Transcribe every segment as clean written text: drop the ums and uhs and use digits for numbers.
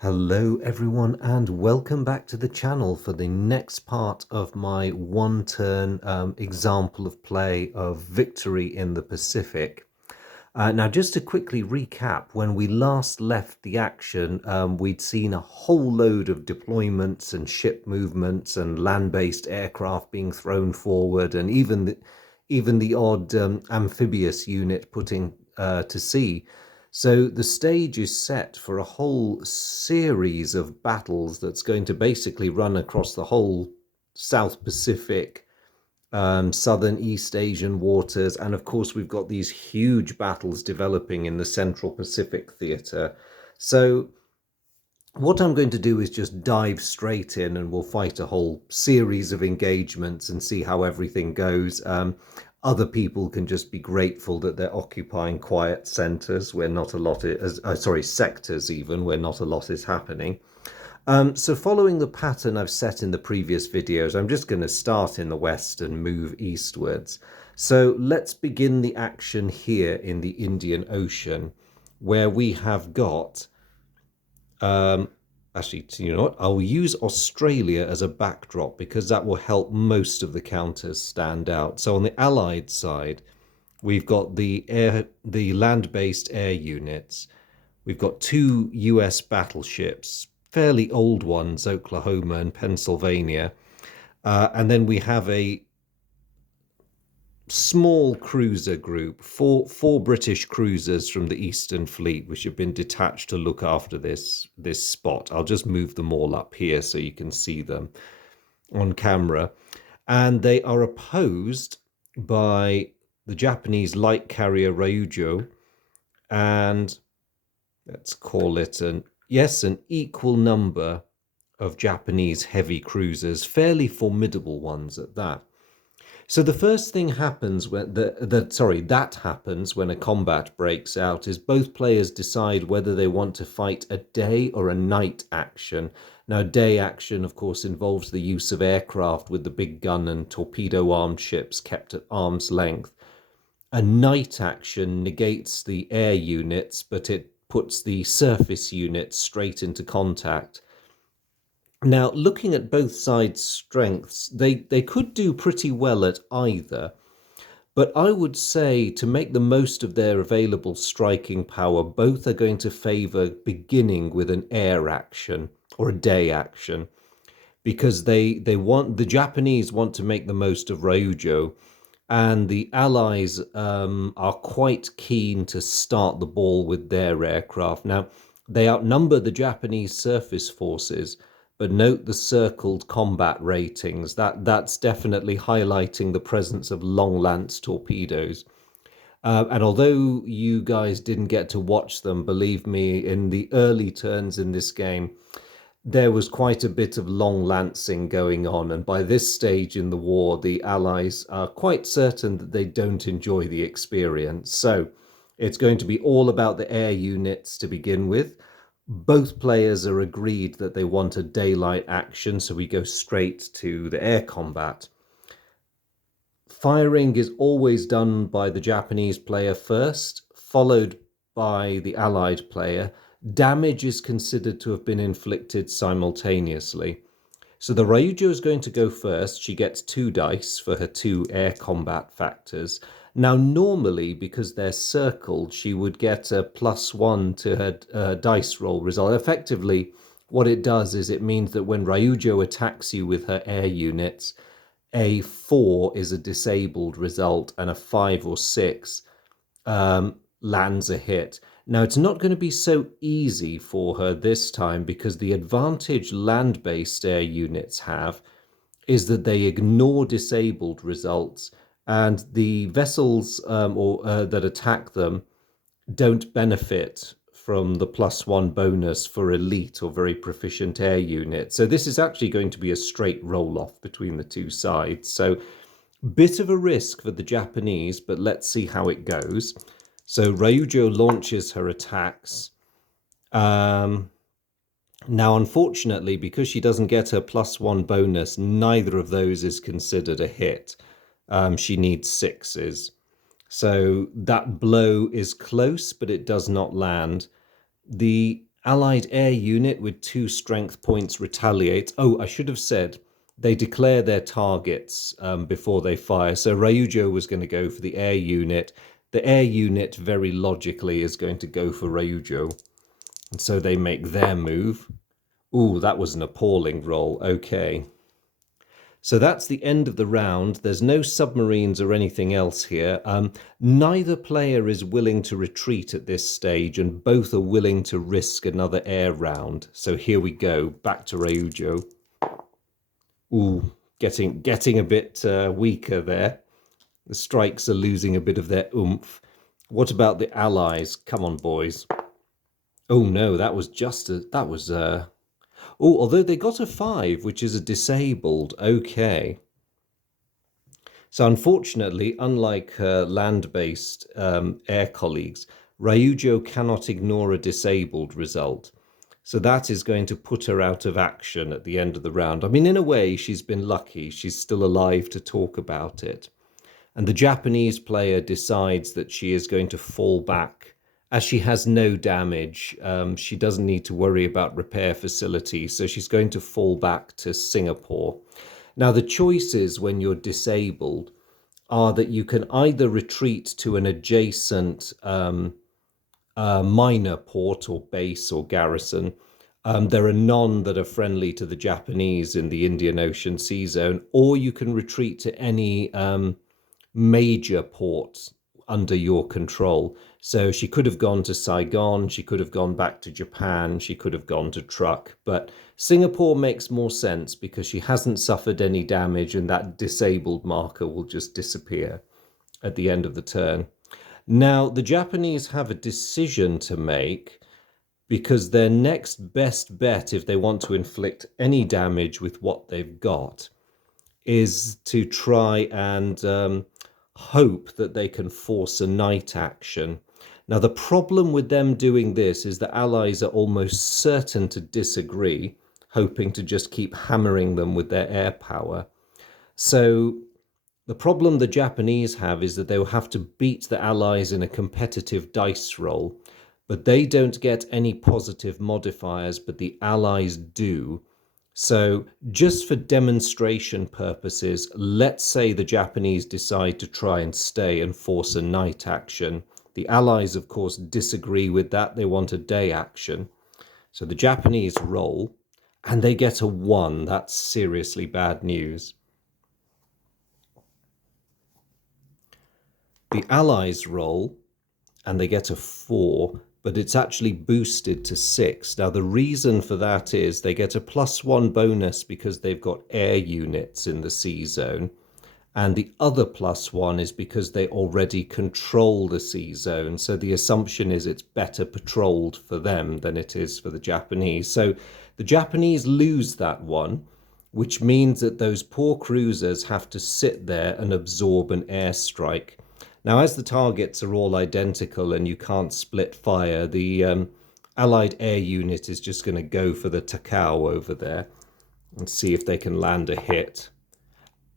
Hello everyone and welcome back to the channel for the next part of my one-turn example of play of Victory in the Pacific. Now just to quickly recap, when we last left the action, we'd seen a whole load of deployments and ship movements and land-based aircraft being thrown forward, and even the odd amphibious unit putting to sea. So the stage is set for a whole series of battles that's going to basically run across the whole South Pacific, southern East Asian waters, and of course we've got these huge battles developing in the Central Pacific theatre. So what I'm going to do is just dive straight in and we'll fight a whole series of engagements and see how everything goes. Other people can just be grateful that they're occupying quiet centres where not a lot is, sectors even, where not a lot is happening. So following the pattern I've set in the previous videos, I'm just going to start in the west and move eastwards. So let's begin the action here in the Indian Ocean, where we have got actually, you know what? I'll use Australia as a backdrop because that will help most of the counters stand out. So on the Allied side, we've got the land-based air units. We've got two US battleships, fairly old ones, Oklahoma and Pennsylvania. And then we have a small cruiser group, four British cruisers from the Eastern Fleet, which have been detached to look after this spot. I'll just move them all up here so you can see them on camera. And they are opposed by the Japanese light carrier Ryujo and let's call it an equal number of Japanese heavy cruisers, fairly formidable ones at that. So the first thing happens when that happens when a combat breaks out is both players decide whether they want to fight a day or a night action. Now, day action, of course, involves the use of aircraft with the big gun and torpedo-armed ships kept at arm's length. A night action negates the air units, but it puts the surface units straight into contact. Now, looking at both sides' strengths, they could do pretty well at either. But I would say to make the most of their available striking power, both are going to favour beginning with an air action or a day action because the Japanese want to make the most of Ryujo, and the Allies are quite keen to start the ball with their aircraft. Now, they outnumber the Japanese surface forces, but note the circled combat ratings. That's definitely highlighting the presence of long lance torpedoes. And although you guys didn't get to watch them, believe me, in the early turns in this game, there was quite a bit of long lancing going on. And by this stage in the war, the Allies are quite certain that they don't enjoy the experience. So it's going to be all about the air units to begin with. Both players are agreed that they want a daylight action, so we go straight to the air combat. Firing is always done by the Japanese player first, followed by the Allied player. Damage is considered to have been inflicted simultaneously. So the Ryujo is going to go first. She gets 2 dice for her 2 air combat factors. Now, normally, because they're circled, she would get a +1 to her dice roll result. Effectively, what it does is it means that when Ryujo attacks you with her air units, a 4 is a disabled result and a 5 or 6 lands a hit. Now, it's not going to be so easy for her this time because the advantage land-based air units have is that they ignore disabled results, and the vessels that attack them don't benefit from the +1 bonus for elite or very proficient air units. So this is actually going to be a straight roll-off between the two sides. So bit of a risk for the Japanese, but let's see how it goes. So Ryujo launches her attacks. Now, unfortunately, because she doesn't get her +1 bonus, neither of those is considered a hit. She needs 6s. So that blow is close, but it does not land. The Allied air unit with 2 strength points retaliates. Oh, I should have said they declare their targets before they fire. So Ryujo was going to go for the air unit. The air unit very logically is going to go for Ryujo. And so they make their move. Ooh, that was an appalling roll. Okay. So that's the end of the round. There's no submarines or anything else here. Neither player is willing to retreat at this stage, and both are willing to risk another air round. So here we go, back to Ryujo. Ooh, getting a bit weaker there. The strikes are losing a bit of their oomph. What about the allies? Come on, boys. Oh no, that was just a... That was... Oh, although they got a 5, which is a disabled. Okay. So unfortunately, unlike her land-based air colleagues, Ryujo cannot ignore a disabled result. So that is going to put her out of action at the end of the round. I mean, in a way, she's been lucky. She's still alive to talk about it. And the Japanese player decides that she is going to fall back. As she has no damage, she doesn't need to worry about repair facilities, so she's going to fall back to Singapore. Now, the choices when you're disabled are that you can either retreat to an adjacent minor port or base or garrison. There are none that are friendly to the Japanese in the Indian Ocean Sea Zone, or you can retreat to any major port under your control. So she could have gone to Saigon, she could have gone back to Japan, she could have gone to Truk, but Singapore makes more sense because she hasn't suffered any damage and that disabled marker will just disappear at the end of the turn. Now, the Japanese have a decision to make because their next best bet, if they want to inflict any damage with what they've got, is to try and hope that they can force a night action. Now, the problem with them doing this is the Allies are almost certain to disagree, hoping to just keep hammering them with their air power. So the problem the Japanese have is that they will have to beat the Allies in a competitive dice roll, but they don't get any positive modifiers, but the Allies do. So just for demonstration purposes, let's say the Japanese decide to try and stay and force a night action. The Allies, of course, disagree with that. They want a day action. So the Japanese roll, and they get a 1. That's seriously bad news. The Allies roll, and they get a 4. But it's actually boosted to 6. Now, the reason for that is they get a +1 bonus because they've got air units in the sea zone. And the other +1 is because they already control the sea zone. So the assumption is it's better patrolled for them than it is for the Japanese. So the Japanese lose that 1, which means that those poor cruisers have to sit there and absorb an airstrike. Now, as the targets are all identical and you can't split fire, the Allied air unit is just going to go for the Takao over there and see if they can land a hit.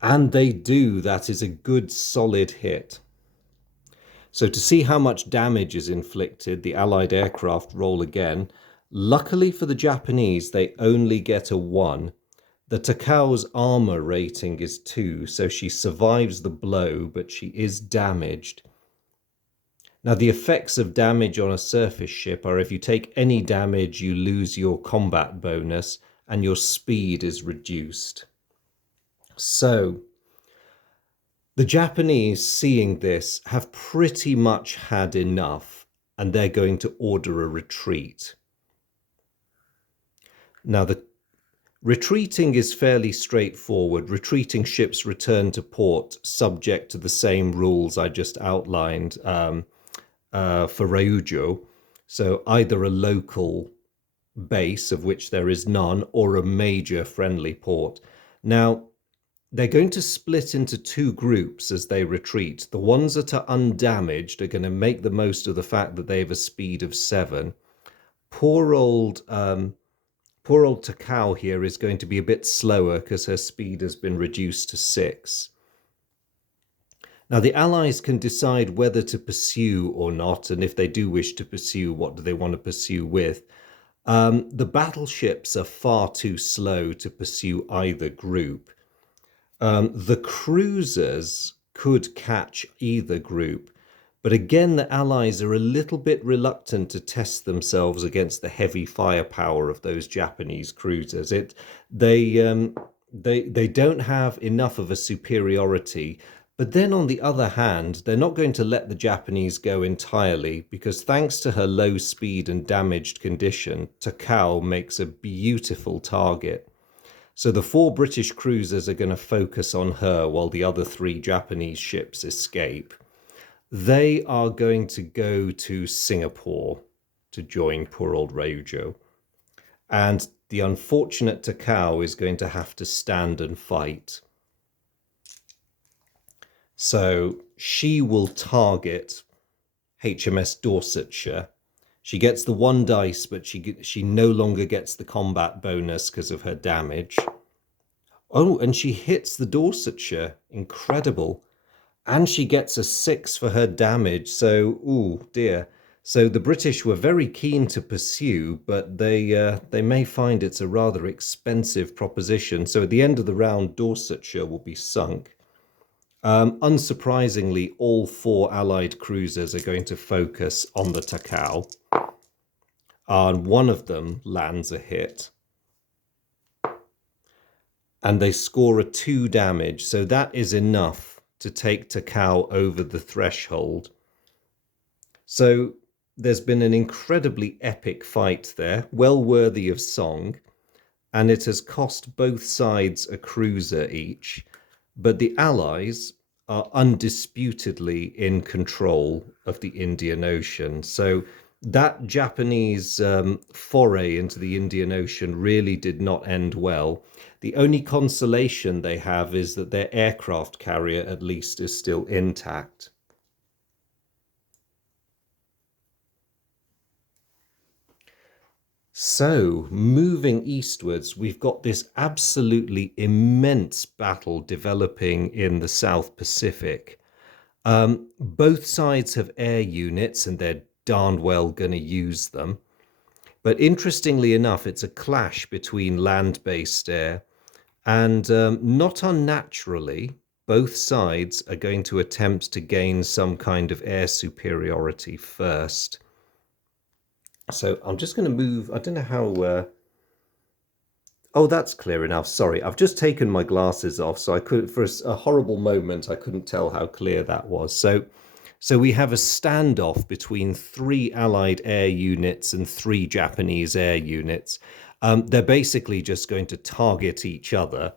And they do. That is a good, solid hit. So to see how much damage is inflicted, the Allied aircraft roll again. Luckily for the Japanese, they only get a 1. The Takao's armor rating is 2, so she survives the blow, but she is damaged. Now, the effects of damage on a surface ship are if you take any damage, you lose your combat bonus, and your speed is reduced. So, the Japanese, seeing this, have pretty much had enough, and they're going to order a retreat. Now, the retreating is fairly straightforward. Retreating ships return to port subject to the same rules I just outlined for Ryujo. So either a local base, of which there is none, or a major friendly port. Now, they're going to split into 2 groups as they retreat. The ones that are undamaged are going to make the most of the fact that they have a speed of 7. Poor old Takao here is going to be a bit slower because her speed has been reduced to 6. Now, the Allies can decide whether to pursue or not, and if they do wish to pursue, what do they want to pursue with? The battleships are far too slow to pursue either group. The cruisers could catch either group, but again, the Allies are a little bit reluctant to test themselves against the heavy firepower of those Japanese cruisers. They don't have enough of a superiority. But then on the other hand, they're not going to let the Japanese go entirely because thanks to her low speed and damaged condition, Takao makes a beautiful target. So the 4 British cruisers are going to focus on her while the other 3 Japanese ships escape. They are going to go to Singapore to join poor old Ryujo. And the unfortunate Takao is going to have to stand and fight. So she will target HMS Dorsetshire. She gets the 1 dice, but she no longer gets the combat bonus because of her damage. Oh, and she hits the Dorsetshire. Incredible. And she gets a 6 for her damage. So, ooh, dear. So the British were very keen to pursue, but they may find it's a rather expensive proposition. So at the end of the round, Dorsetshire will be sunk. Unsurprisingly, all 4 Allied cruisers are going to focus on the Takao. And one of them lands a hit. And they score a 2 damage. So that is enough to take Takao over the threshold. So there's been an incredibly epic fight there, well worthy of song. And it has cost both sides a cruiser each. But the Allies are undisputedly in control of the Indian Ocean. So that Japanese foray into the Indian Ocean really did not end well. The only consolation they have is that their aircraft carrier at least is still intact. So, moving eastwards, we've got this absolutely immense battle developing in the South Pacific. Both sides have air units and they're darn well going to use them. But interestingly enough, it's a clash between land-based air and not unnaturally, both sides are going to attempt to gain some kind of air superiority first. So I'm just going to move. I don't know how. Oh, that's clear enough. Sorry, I've just taken my glasses off, so I could, for a horrible moment, I couldn't tell how clear that was. So we have a standoff between 3 Allied air units and 3 Japanese air units. They're basically just going to target each other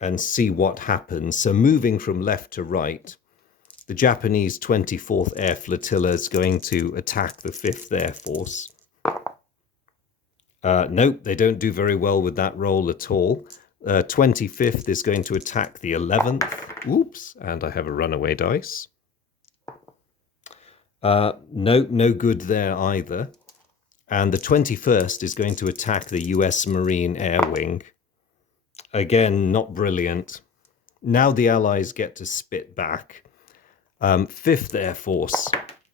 and see what happens. So moving from left to right, the Japanese 24th Air Flotilla is going to attack the 5th Air Force. Nope, they don't do very well with that roll at all. 25th is going to attack the 11th. Oops, and I have a runaway dice. No good there either. And the 21st is going to attack the US Marine Air Wing. Again, not brilliant. Now the Allies get to spit back. 5th Air Force.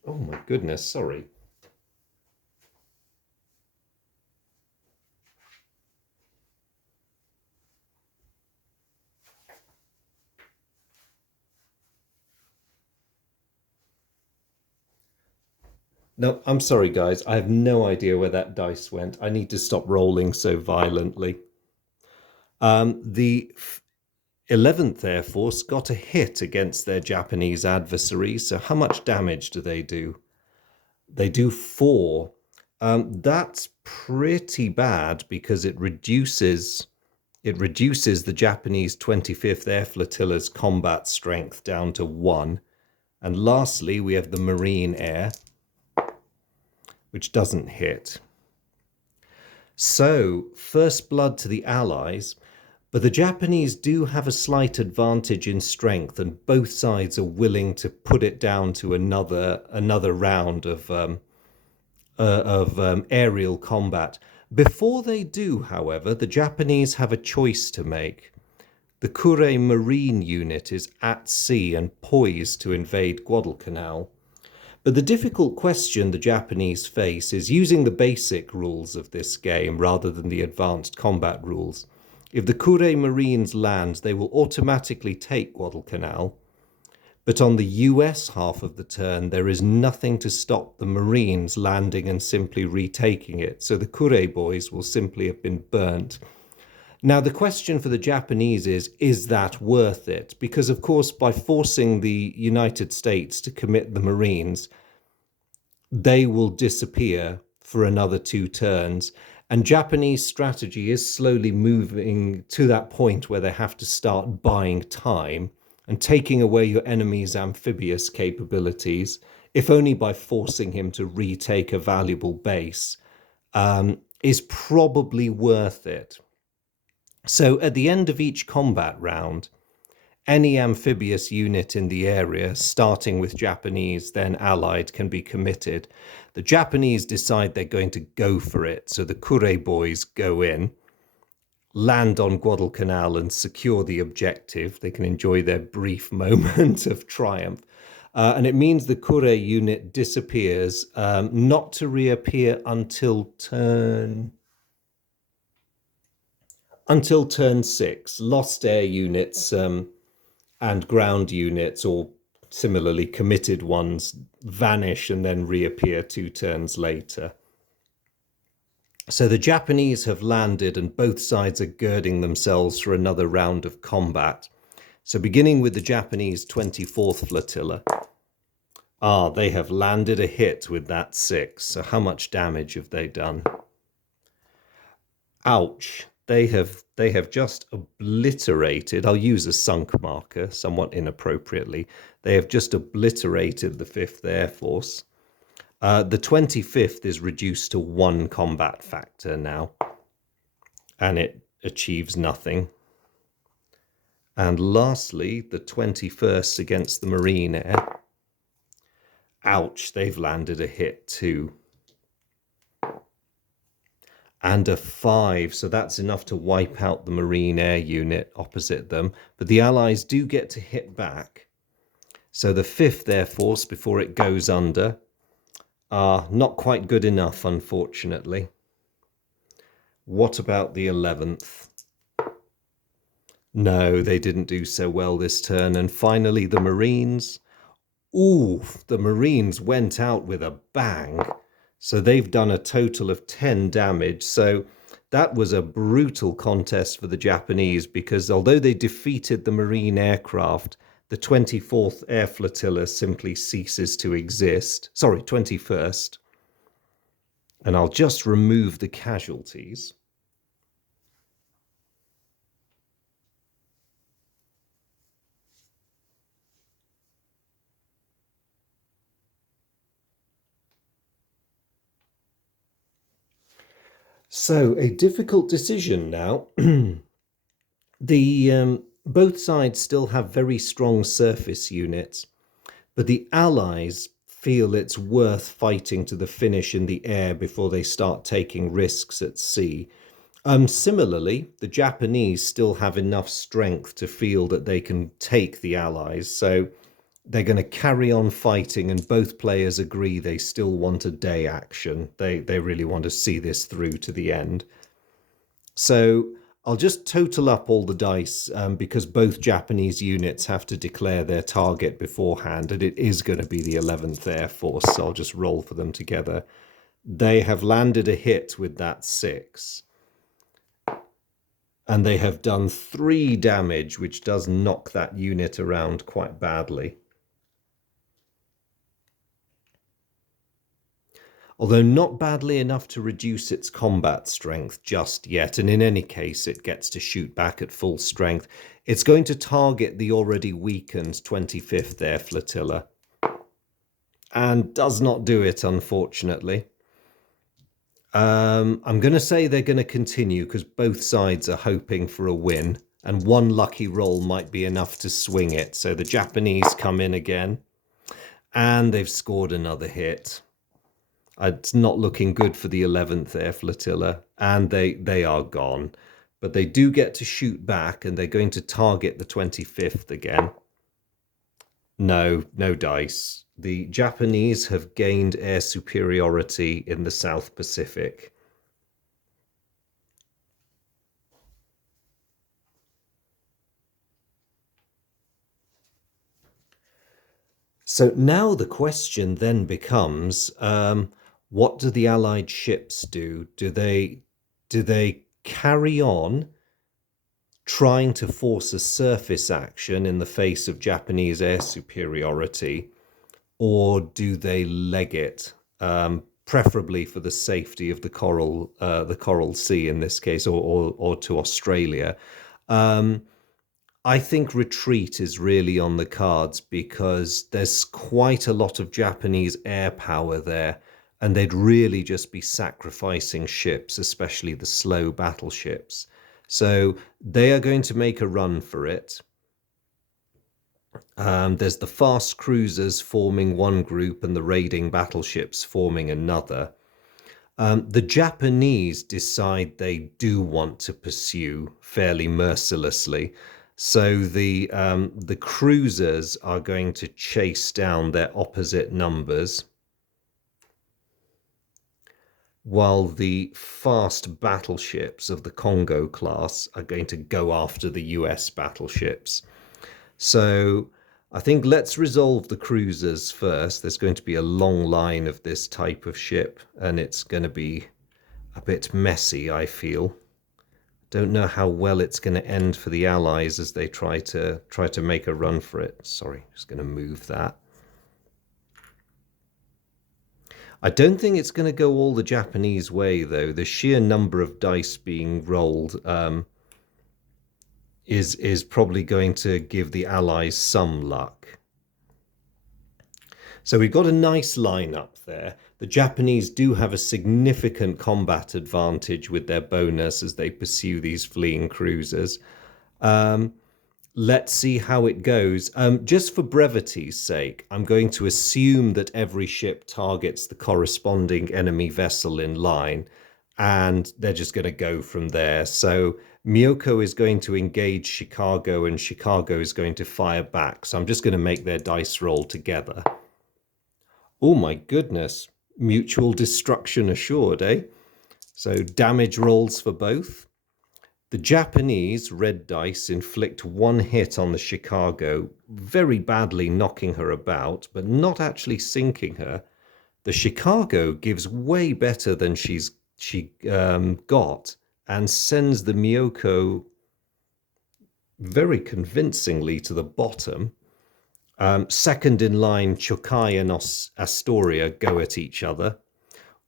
Oh my goodness, sorry. No, I'm sorry, guys. I have no idea where that dice went. I need to stop rolling so violently. The 11th Air Force got a hit against their Japanese adversaries. So how much damage do they do? They do 4. That's pretty bad because it reduces the Japanese 25th Air Flotilla's combat strength down to 1. And lastly, we have the Marine Air, which doesn't hit. So, first blood to the Allies, but the Japanese do have a slight advantage in strength, and both sides are willing to put it down to another round of aerial combat. Before they do, however, the Japanese have a choice to make. The Kure Marine unit is at sea and poised to invade Guadalcanal. But the difficult question the Japanese face is using the basic rules of this game rather than the advanced combat rules. If the Kure Marines land, they will automatically take Guadalcanal. But on the US half of the turn, there is nothing to stop the Marines landing and simply retaking it. So the Kure boys will simply have been burnt. Now, the question for the Japanese is that worth it? Because, of course, by forcing the United States to commit the Marines, they will disappear for another 2 turns. And Japanese strategy is slowly moving to that point where they have to start buying time and taking away your enemy's amphibious capabilities, if only by forcing him to retake a valuable base, is probably worth it. So at the end of each combat round, any amphibious unit in the area, starting with Japanese, then Allied, can be committed. The Japanese decide they're going to go for it, so the Kure boys go in, land on Guadalcanal and secure the objective. They can enjoy their brief moment of triumph. And it means the Kure unit disappears, not to reappear until turn 6. Lost air units and ground units, or similarly committed ones, vanish and then reappear 2 turns later. So the Japanese have landed and both sides are girding themselves for another round of combat. So beginning with the Japanese 24th Flotilla. They have landed a hit with that 6. So how much damage have they done? Ouch. They have just obliterated, I'll use a sunk marker somewhat inappropriately, they have just obliterated the 5th Air Force. The 25th is reduced to 1 combat factor now, and it achieves nothing. And lastly, the 21st against the Marine Air. Ouch, they've landed a hit too. And a 5, so that's enough to wipe out the Marine Air unit opposite them. But the Allies do get to hit back. So the 5th Air Force, before it goes under, are not quite good enough, unfortunately. What about the 11th? No, they didn't do so well this turn. And finally, the Marines. Ooh, the Marines went out with a bang. So they've done a total of 10 damage. So that was a brutal contest for the Japanese, because although they defeated the Marine aircraft, the 24th Air Flotilla simply ceases to exist. Sorry, 21st. And I'll just remove the casualties. So a difficult decision now. Both sides still have very strong surface units, but the Allies feel it's worth fighting to the finish in the air before they start taking risks at sea. Similarly, the Japanese still have enough strength to feel that they can take the Allies, so they're going to carry on fighting, and both players agree they still want a day action. They really want to see this through to the end. So I'll just total up all the dice because both Japanese units have to declare their target beforehand, and it is going to be the 11th Air Force, so I'll just roll for them together. They have landed a hit with that 6. And they have done 3 damage, which does knock that unit around quite badly. Although not badly enough to reduce its combat strength just yet, and in any case it gets to shoot back at full strength. It's going to target the already weakened 25th Air Flotilla, and does not do it, unfortunately. I'm going to say they're going to continue because both sides are hoping for a win, and one lucky roll might be enough to swing it. So the Japanese come in again, and they've scored another hit. It's not looking good for the 11th Air Flotilla, and they are gone. But they do get to shoot back, and they're going to target the 25th again. No dice. The Japanese have gained air superiority in the South Pacific. So now the question then becomes, what do the Allied ships do? Do they carry on trying to force a surface action in the face of Japanese air superiority, or do they leg it, preferably for the safety of the Coral Sea in this case, or to Australia? Um, I think retreat is really on the cards because there's quite a lot of Japanese air power there, and they'd really just be sacrificing ships, especially the slow battleships. So they are going to make a run for it. There's the fast cruisers forming one group and the raiding battleships forming another. The Japanese decide they do want to pursue fairly mercilessly. So the cruisers are going to chase down their opposite numbers, while the fast battleships of the Congo class are going to go after the US battleships. So I think let's resolve the cruisers first. There's going to be a long line of this type of ship, and it's going to be a bit messy, I feel. Don't know how well it's going to end for the Allies as they try to make a run for it. Sorry, just going to move that. I don't think it's going to go all the Japanese way, though. The sheer number of dice being rolled is probably going to give the Allies some luck. So we've got a nice lineup there. The Japanese do have a significant combat advantage with their bonus as they pursue these fleeing cruisers. Let's see how it goes. Just for brevity's sake, I'm going to assume that every ship targets the corresponding enemy vessel in line, and they're just going to go from there. So Myoko is going to engage Chicago, and Chicago is going to fire back. So I'm just going to make their dice roll together. Oh my goodness. Mutual destruction assured, eh? So damage rolls for both. The Japanese red dice inflict one hit on the Chicago, very badly knocking her about, but not actually sinking her. The Chicago gives way better than she got, and sends the Myoko very convincingly to the bottom. Second in line, Chokai and Astoria go at each other.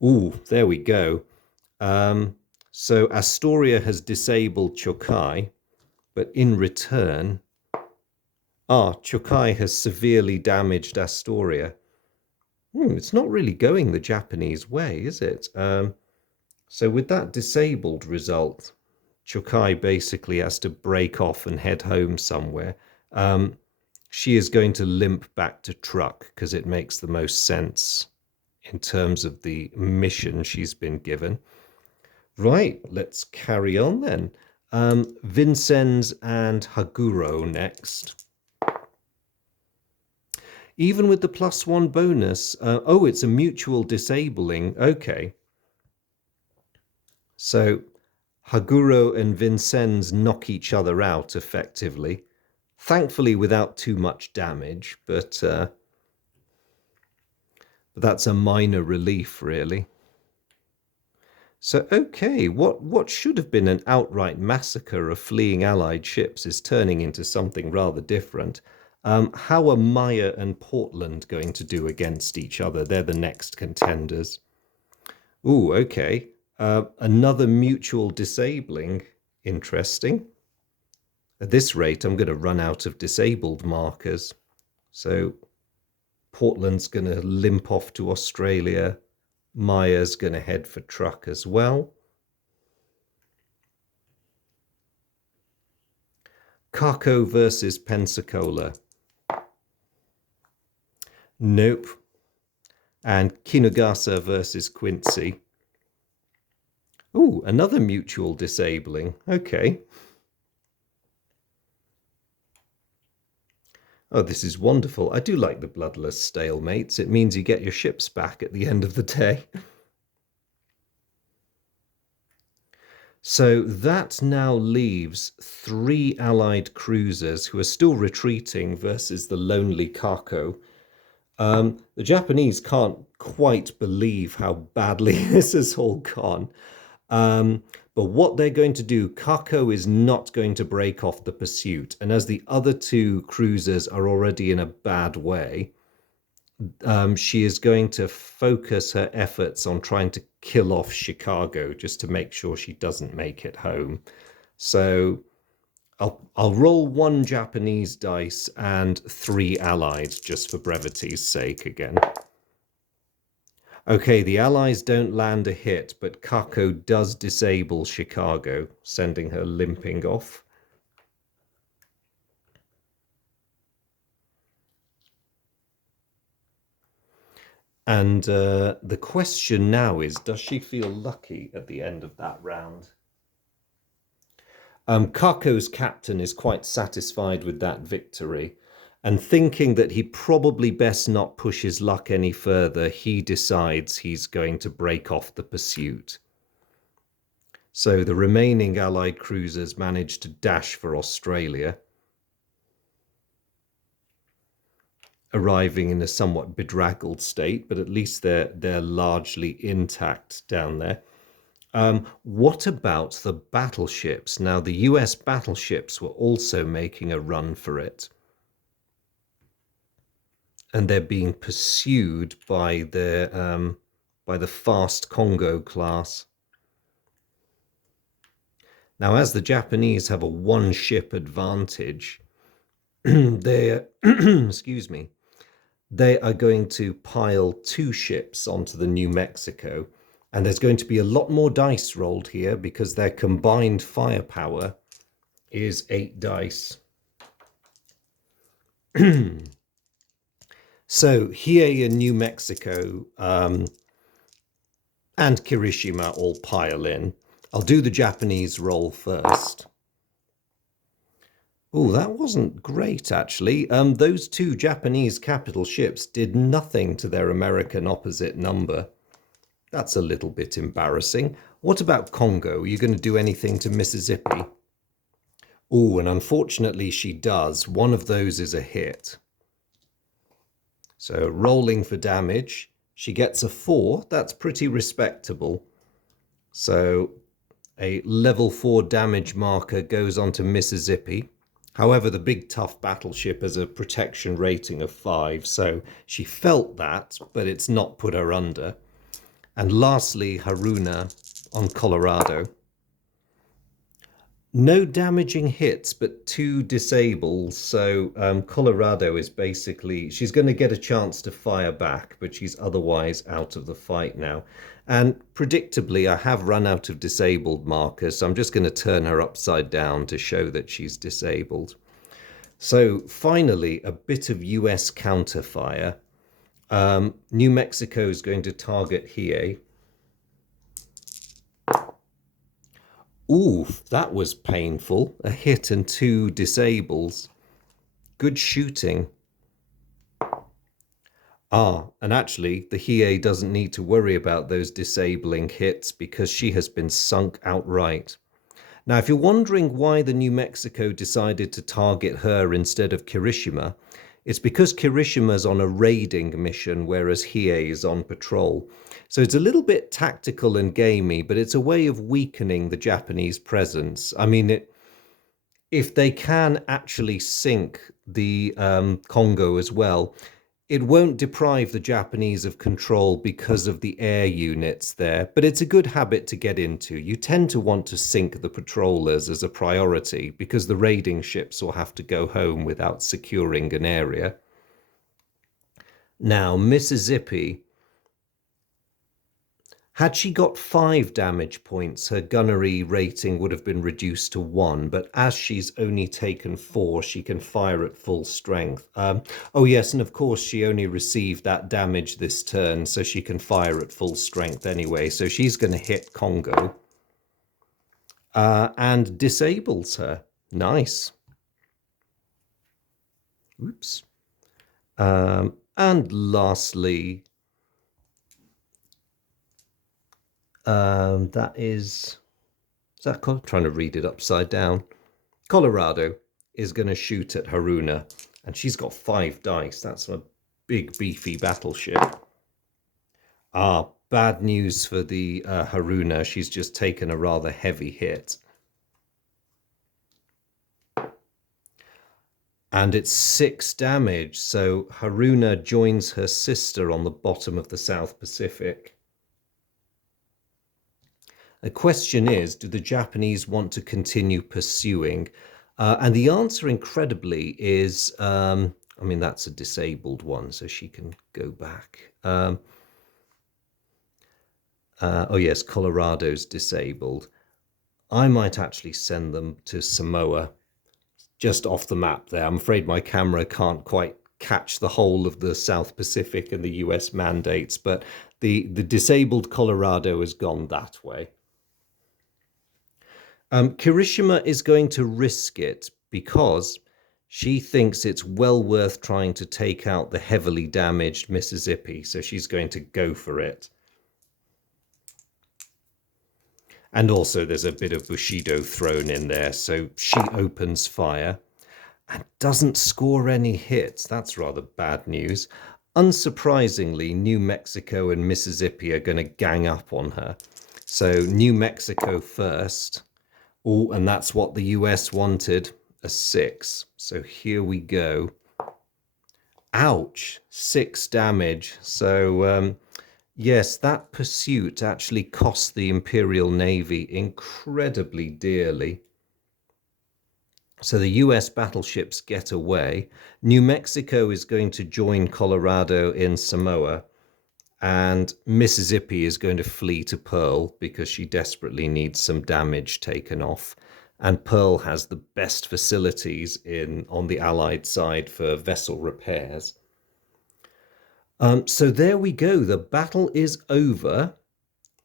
Ooh, there we go. So Astoria has disabled Chokai, but in return, Chokai has severely damaged Astoria. It's not really going the Japanese way, is it? So with that disabled result, Chokai basically has to break off and head home somewhere. She is going to limp back to Truk because it makes the most sense in terms of the mission she's been given. Right, let's carry on then. Vincennes and Haguro next. Even with the +1 bonus, it's a mutual disabling. Okay. So Haguro and Vincennes knock each other out effectively. Thankfully without too much damage, but that's a minor relief, really. So, okay, what should have been an outright massacre of fleeing Allied ships is turning into something rather different. How are Maya and Portland going to do against each other? They're the next contenders. Ooh, okay. Another mutual disabling. Interesting. At this rate, I'm going to run out of disabled markers. So Portland's going to limp off to Australia. Maya's going to head for Truk as well. Kako versus Pensacola. Nope. And Kinugasa versus Quincy. Ooh, another mutual disabling. Okay. Oh, this is wonderful. I do like the bloodless stalemates. It means you get your ships back at the end of the day. So that now leaves 3 Allied cruisers who are still retreating versus the lonely Kako. The Japanese can't quite believe how badly this has all gone. But what they're going to do, Kako is not going to break off the pursuit. And as the other two cruisers are already in a bad way, she is going to focus her efforts on trying to kill off Chicago just to make sure she doesn't make it home. So I'll roll 1 Japanese dice and 3 Allied just for brevity's sake again. Okay, the Allies don't land a hit, but Kako does disable Chicago, sending her limping off. And the question now is, does she feel lucky at the end of that round? Kako's captain is quite satisfied with that victory, and thinking that he probably best not push his luck any further, he decides he's going to break off the pursuit. So the remaining Allied cruisers manage to dash for Australia, arriving in a somewhat bedraggled state, but at least they're largely intact down there. What about the battleships? Now, the US battleships were also making a run for it, and they're being pursued by the fast Congo class. Now, as the Japanese have a one-ship advantage, they excuse me, they are going to pile 2 ships onto the New Mexico, and there's going to be a lot more dice rolled here because their combined firepower is 8 dice. So Hiei in New Mexico and Kirishima all pile in. I'll do the Japanese roll first. Oh, that wasn't great, actually. Those 2 Japanese capital ships did nothing to their American opposite number. That's a little bit embarrassing. What about Congo? Are you going to do anything to Mississippi? Oh, and unfortunately she does. One of those is a hit. So rolling for damage, she gets a 4. That's pretty respectable. So a level 4 damage marker goes on to Mississippi. However, the big tough battleship has a protection rating of 5, so she felt that, but it's not put her under. And lastly, Haruna on Colorado. No damaging hits, but 2 disables. So Colorado is basically, she's going to get a chance to fire back, but she's otherwise out of the fight now. And predictably, I have run out of disabled markers, so I'm just going to turn her upside down to show that she's disabled. So finally, a bit of US counterfire. New Mexico is going to target Hiei. Ooh, that was painful. A hit and 2 disables. Good shooting. And actually, the Hiei doesn't need to worry about those disabling hits because she has been sunk outright. Now, if you're wondering why the New Mexico decided to target her instead of Kirishima, it's because Kirishima's on a raiding mission, whereas Hiei is on patrol. So it's a little bit tactical and gamey, but it's a way of weakening the Japanese presence. I mean, if they can actually sink the Congo as well, it won't deprive the Japanese of control because of the air units there, but it's a good habit to get into. You tend to want to sink the patrollers as a priority because the raiding ships will have to go home without securing an area. Now, Mississippi, had she got 5 damage points, her gunnery rating would have been reduced to 1, but as she's only taken 4, she can fire at full strength. Oh yes, and of course she only received that damage this turn, so she can fire at full strength anyway, so she's going to hit Congo. And disables her. Nice. Oops. And lastly, is that trying to read it upside down? Colorado is going to shoot at Haruna, and she's got 5 dice. That's a big, beefy battleship. Bad news for the Haruna. She's just taken a rather heavy hit. And it's 6 damage, so Haruna joins her sister on the bottom of the South Pacific. The question is, do the Japanese want to continue pursuing? And the answer, incredibly, is, I mean, that's a disabled one, so she can go back. Oh, yes, Colorado's disabled. I might actually send them to Samoa, just off the map there. I'm afraid my camera can't quite catch the whole of the South Pacific and the US mandates, but the disabled Colorado has gone that way. Kirishima is going to risk it because she thinks it's well worth trying to take out the heavily damaged Mississippi, so she's going to go for it. And also there's a bit of Bushido thrown in there, so she opens fire and doesn't score any hits. That's rather bad news. Unsurprisingly, New Mexico and Mississippi are going to gang up on her. So New Mexico first. Oh, and that's what the US wanted, a 6. So here we go. Ouch, 6 damage. So yes, that pursuit actually cost the Imperial Navy incredibly dearly. So the US battleships get away. New Mexico is going to join Colorado in Samoa. And Mississippi is going to flee to Pearl because she desperately needs some damage taken off. And Pearl has the best facilities on the Allied side for vessel repairs. So there we go. The battle is over.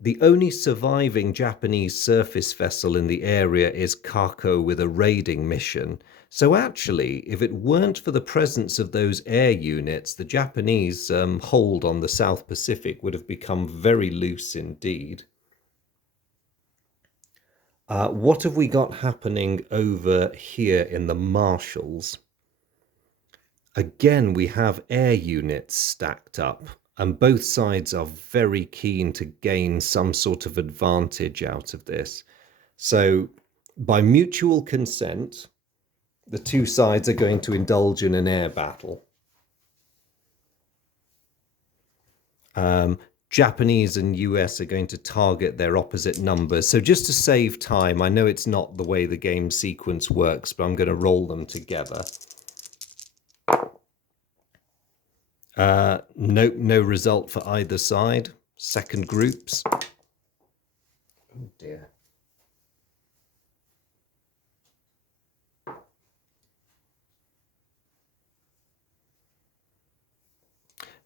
The only surviving Japanese surface vessel in the area is Kako with a raiding mission. So actually, if it weren't for the presence of those air units, the Japanese hold on the South Pacific would have become very loose indeed. What have we got happening over here in the Marshalls? Again, we have air units stacked up, and both sides are very keen to gain some sort of advantage out of this. So by mutual consent, the two sides are going to indulge in an air battle. Japanese and US are going to target their opposite numbers. So just to save time, I know it's not the way the game sequence works, but I'm going to roll them together. No result for either side. Second groups. Oh dear.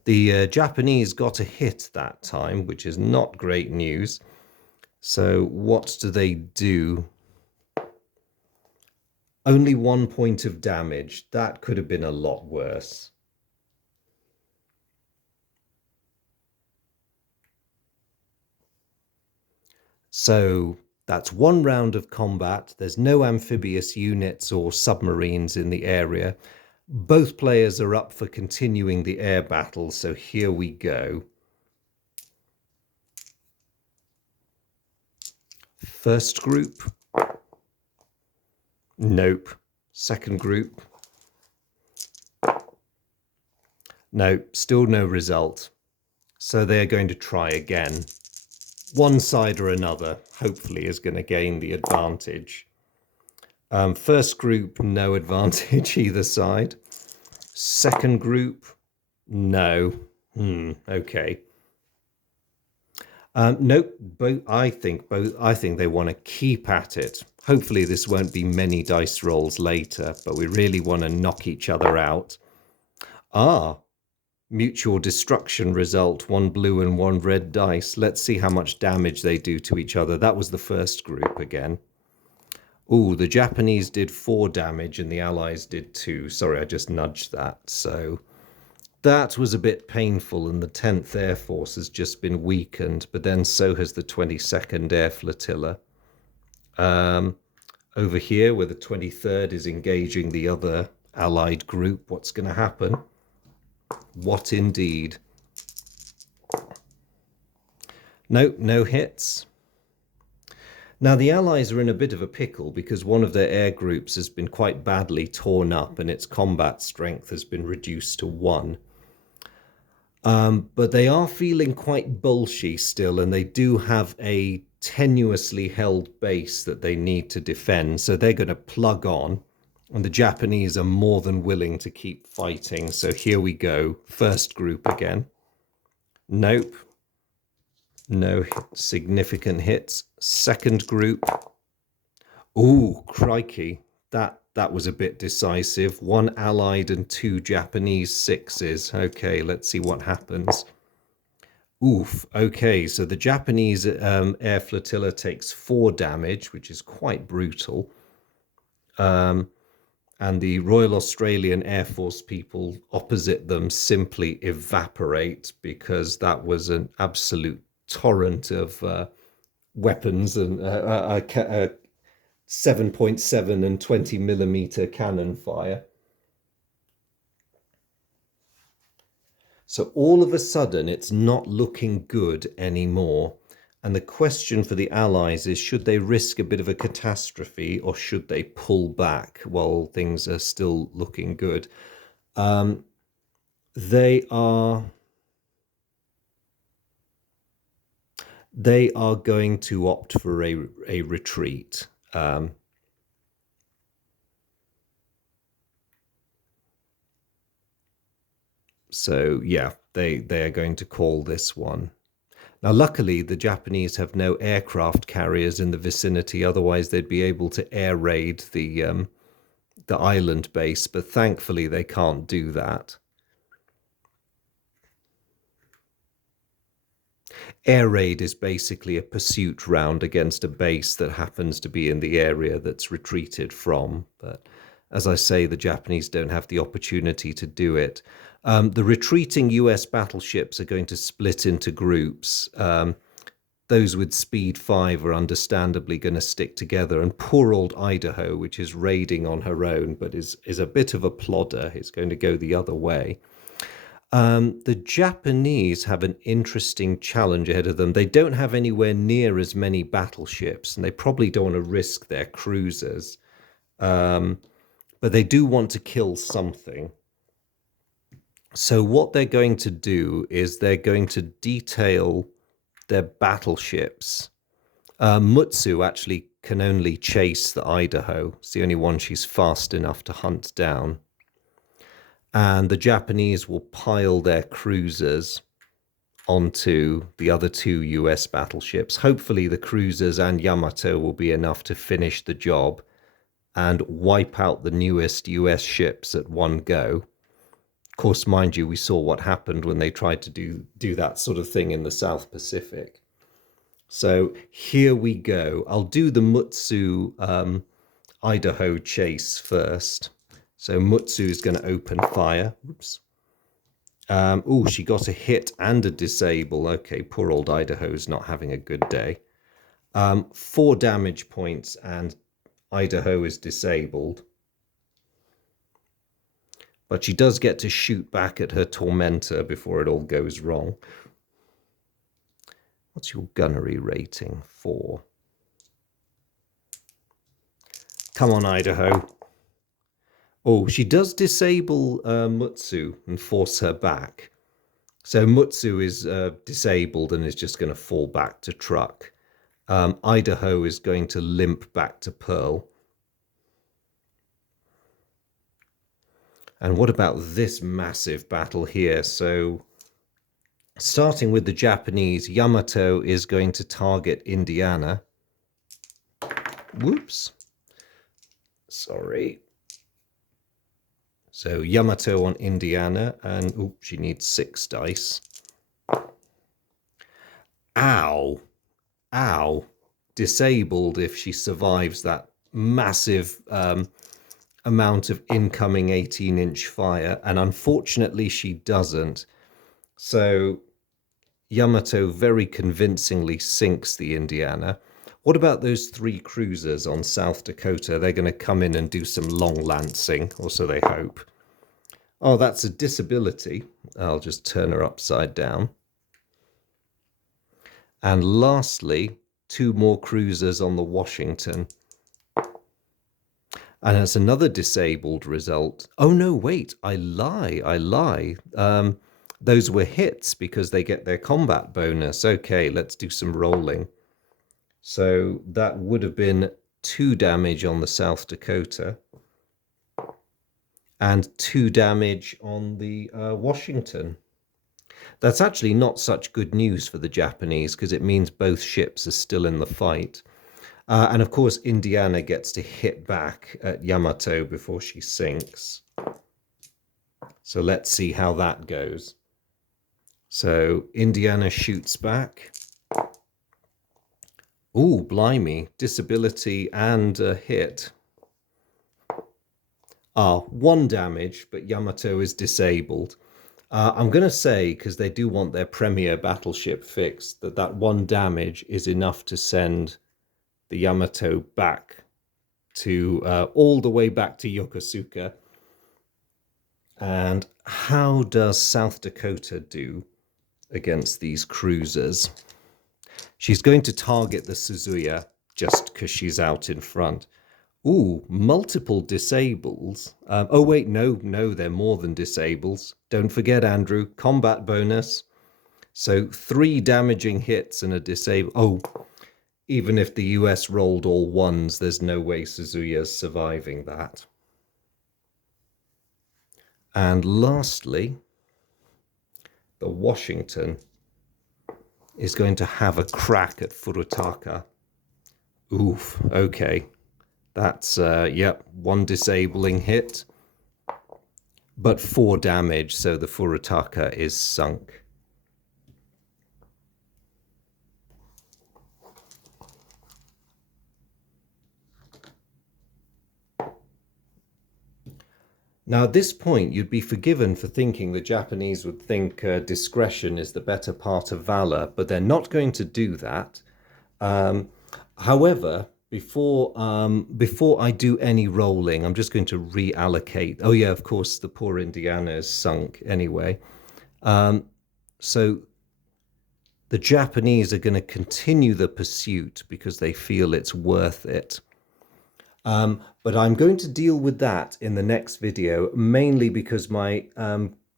The Japanese got a hit that time, which is not great news. So what do? Only 1 point of damage. That could have been a lot worse. So that's 1 round of combat. There's no amphibious units or submarines in the area. Both players are up for continuing the air battle, so here we go. First group. Nope. Second group. No, still no result. So they're going to try again. One side or another, hopefully, is going to gain the advantage. First group, no advantage either side. Second group, no. Okay. Nope. I think they want to keep at it. Hopefully, this won't be many dice rolls later, but we really want to knock each other out. Mutual destruction result, 1 blue and 1 red dice. Let's see how much damage they do to each other. That was the first group again. Oh, the Japanese did 4 damage and the Allies did 2. Sorry, I just nudged that. So that was a bit painful, and the 10th Air Force has just been weakened, but then so has the 22nd Air Flotilla. Over here, where the 23rd is engaging the other Allied group, what's going to happen? What indeed? Nope, no hits. Now, the Allies are in a bit of a pickle because one of their air groups has been quite badly torn up and its combat strength has been reduced to 1. But they are feeling quite bulshy still, and they do have a tenuously held base that they need to defend. So they're going to plug on, and the Japanese are more than willing to keep fighting. So here we go. First group again. Nope. No significant hits. Second group. Ooh, crikey. That was a bit decisive. 1 Allied and 2 Japanese 6s. Okay, let's see what happens. Oof. Okay, so the Japanese air flotilla takes 4 damage, which is quite brutal. And the Royal Australian Air Force people opposite them simply evaporate because that was an absolute torrent of weapons and 7.7 and 20 millimeter cannon fire. So all of a sudden, it's not looking good anymore. And the question for the Allies is, should they risk a bit of a catastrophe or should they pull back while things are still looking good? They are going to opt for a retreat. So yeah, they are going to call this one. Now, luckily, the Japanese have no aircraft carriers in the vicinity. Otherwise, they'd be able to air raid the island base. But thankfully, they can't do that. Air raid is basically a pursuit round against a base that happens to be in the area that's retreated from. But as I say, the Japanese don't have the opportunity to do it. The retreating US battleships are going to split into groups. Those with speed 5 are understandably going to stick together. And poor old Idaho, which is raiding on her own, but is a bit of a plodder, is going to go the other way. The Japanese have an interesting challenge ahead of them. They don't have anywhere near as many battleships, and they probably don't want to risk their cruisers. But they do want to kill something. So what they're going to do is they're going to detail their battleships. Mutsu actually can only chase the Idaho. It's the only one she's fast enough to hunt down. And the Japanese will pile their cruisers onto the other 2 US battleships. Hopefully the cruisers and Yamato will be enough to finish the job and wipe out the newest US ships at one go. Of course, mind you, we saw what happened when they tried to do that sort of thing in the South Pacific. So here we go. I'll do the Mutsu Idaho chase first. So Mutsu is going to open fire. Oops. Oh, she got a hit and a disable. Okay, poor old Idaho's not having a good day. 4 damage points and Idaho is disabled. But she does get to shoot back at her tormentor before it all goes wrong. What's your gunnery rating? 4. Come on, Idaho. Oh, she does disable Mutsu and force her back. So Mutsu is disabled and is just going to fall back to truck. Idaho is going to limp back to Pearl. And what about this massive battle here? So starting with the Japanese, Yamato is going to target Indiana. Whoops. Sorry. So Yamato on Indiana, and oh, she needs 6 dice. Ow. Ow. Disabled if she survives that massive amount of incoming 18-inch fire, and unfortunately she doesn't. So Yamato very convincingly sinks the Indiana. What about those 3 cruisers on South Dakota? They're going to come in and do some long lancing, or so they hope. Oh, that's a disability. I'll just turn her upside down. And lastly, 2 more cruisers on the Washington. And it's another disabled result. Oh, no, wait, I lie. Those were hits because they get their combat bonus. Okay, let's do some rolling. So that would have been 2 damage on the South Dakota and 2 damage on the Washington. That's actually not such good news for the Japanese because it means both ships are still in the fight. And of course, Indiana gets to hit back at Yamato before she sinks. So let's see how that goes. So Indiana shoots back. Ooh, blimey, disability and a hit. 1 damage, but Yamato is disabled. I'm going to say, because they do want their premier battleship fixed, that 1 damage is enough to send the Yamato back to all the way back to Yokosuka. And how does South Dakota do against these cruisers? She's going to target the Suzuya just because she's out in front. Ooh, multiple disables. Oh, wait, no, they're more than disables. Don't forget, Andrew, combat bonus. So 3 damaging hits and a disable. Oh, even if the US rolled all 1s, there's no way Suzuya's surviving that. And lastly, the Washington is going to have a crack at Furutaka. Oof, okay. That's, yep, 1 disabling hit, but 4 damage, so the Furutaka is sunk. Now, at this point, you'd be forgiven for thinking the Japanese would think discretion is the better part of valor, but they're not going to do that. However, before I do any rolling, I'm just going to reallocate. Oh yeah, of course, the poor Indiana is sunk anyway. So the Japanese are going to continue the pursuit because they feel it's worth it. But I'm going to deal with that in the next video, mainly because my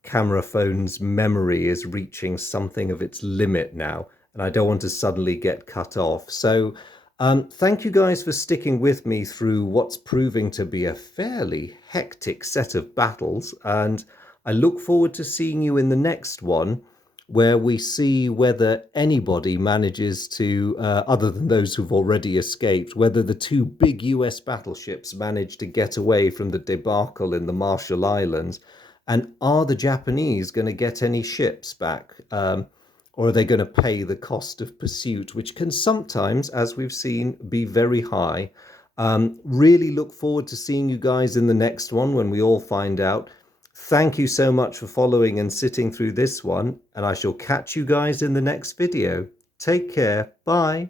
camera phone's memory is reaching something of its limit now, and I don't want to suddenly get cut off. So thank you guys for sticking with me through what's proving to be a fairly hectic set of battles, and I look forward to seeing you in the next one, where we see whether anybody manages to, other than those who've already escaped, whether the 2 big US battleships manage to get away from the debacle in the Marshall Islands, and are the Japanese going to get any ships back, or are they going to pay the cost of pursuit, which can sometimes, as we've seen, be very high. Really look forward to seeing you guys in the next one when we all find out. Thank you so much for following and sitting through this one, and I shall catch you guys in the next video. Take care. Bye.